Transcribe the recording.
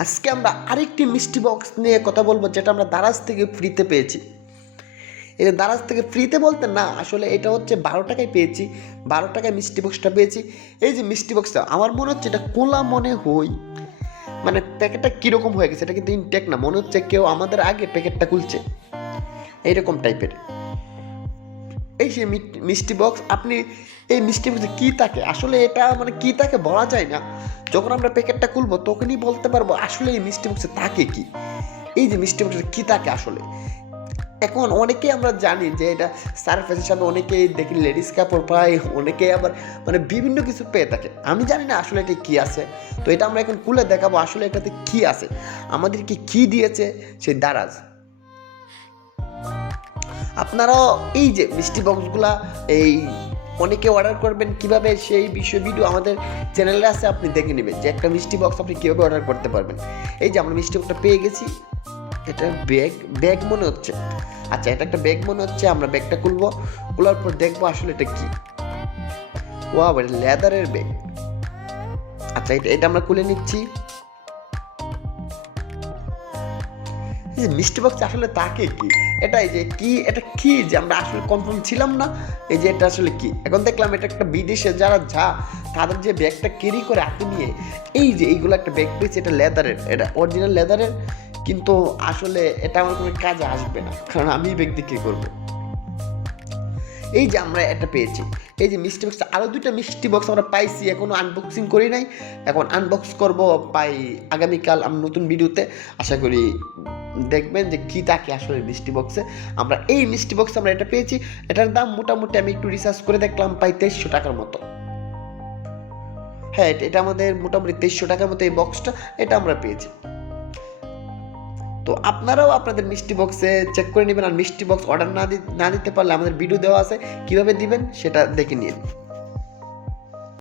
আজকে আমরা আরেকটি মিষ্টি বক্স নিয়ে কথা বলবো, যেটা আমরা দারাজ থেকে ফ্রিতে পেয়েছি। এই দারাজ থেকে ফ্রিতে বলতে না, আসলে এটা হচ্ছে 12 টাকায় পেয়েছি। 12 টাকায় মিষ্টি বক্সটা পেয়েছি। এই যে মিষ্টি বক্সটা, আমার মনে হচ্ছে এটা কোলা মনে হই, মানে প্যাকেটটা কীরকম হয়ে গেছে, এটা কিন্তু ইনটেক না, মনে হচ্ছে কেউ আমাদের আগে প্যাকেটটা খুলছে, এইরকম টাইপের। এই যে মিষ্টি বক্স, আপনি এই মিষ্টি বক্সে কী থাকে, আসলে এটা মানে কী থাকে বলা যায় না। যখন আমরা প্যাকেটটা খুলবো তখনই বলতে পারবো আসলে এই মিষ্টি বক্সে থাকে কি। এই যে মিষ্টি বক্সে কী থাকে আসলে, এখন অনেকেই আমরা জানি যে এটা সারফেস হিসাবে অনেকেই দেখি লেডিস কাপড় পায়, অনেকেই আবার মানে বিভিন্ন কিছু পেয়ে থাকে। আমি জানি না আসলে এটা কী আছে, তো এটা আমরা এখন খুলে দেখাবো আসলে এটাতে কী আছে, আমাদেরকে কী দিয়েছে সেই দারাজ। আপনারাও এই যে মিষ্টি বক্সগুলা এই অনেকে অর্ডার করবেন কিভাবে, সেই বিষয় ভিডিও আমাদের চ্যানেলে আছে, আপনি দেখে নেবেন যে একটা মিষ্টি বক্স আপনি কীভাবে অর্ডার করতে পারবেন। এই যে আমরা মিষ্টি বক্সটা পেয়ে গেছি, এটা ব্যাগ মনে হচ্ছে। আচ্ছা, এটা একটা ব্যাগ মনে হচ্ছে। আমরা ব্যাগটা খুলবো, খোলার পর দেখবো আসলে এটা কি। ওয়াও, এটা লেদারের ব্যাগ। আচ্ছা, এটা আমরা খুলে নিচ্ছি। এই যে মিষ্টি বক্স আসলে তাকে কি, এটাই যে কি, এটা কি যে আমরা আসলে কনফার্ম ছিলাম না এই যে এটা আসলে কি। এখন দেখলাম এটা একটা বিদেশে যারা তাদের যে ব্যাগটা ক্যারি করে হাতে নিয়ে, এই যে এইগুলো একটা ব্যাগ পেয়েছে, এটা লেদারের, এটা অরিজিনাল লেদারের, কিন্তু আসলে এটা আমার কোনো কাজে আসবে না, কারণ আমি ব্যাগ দিয়ে কী করবো। এই যে আমরা এটা পেয়েছি, এই যে মিষ্টি বক্স, আরও 2টা মিষ্টি বক্স আমরা পাইছি, এখনও আনবক্সিং করি নাই, এখন আনবক্স করব পাই আগামীকাল আমি নতুন ভিডিওতে। আশা করি দেখবেন যে কী থাকে আসলে মিষ্টি বক্সে। আমরা এই মিষ্টি বক্সে আমরা এটা পেয়েছি, এটার দাম মোটামুটি আমি একটু রিসার্চ করে দেখলাম প্রায় 2300 টাকার মতো। হ্যাঁ, এটা আমাদের মোটামুটি 2300 টাকার মতো এই বক্সটা, এটা আমরা পেয়েছি। তো আপনারাও আপনাদের মিষ্টি বক্সে চেক করে নেবেন, আর মিষ্টি বক্স অর্ডার না দিতে পারলে আমাদের ভিডিও দেওয়া আছে, কীভাবে দিবেন সেটা দেখে নিন।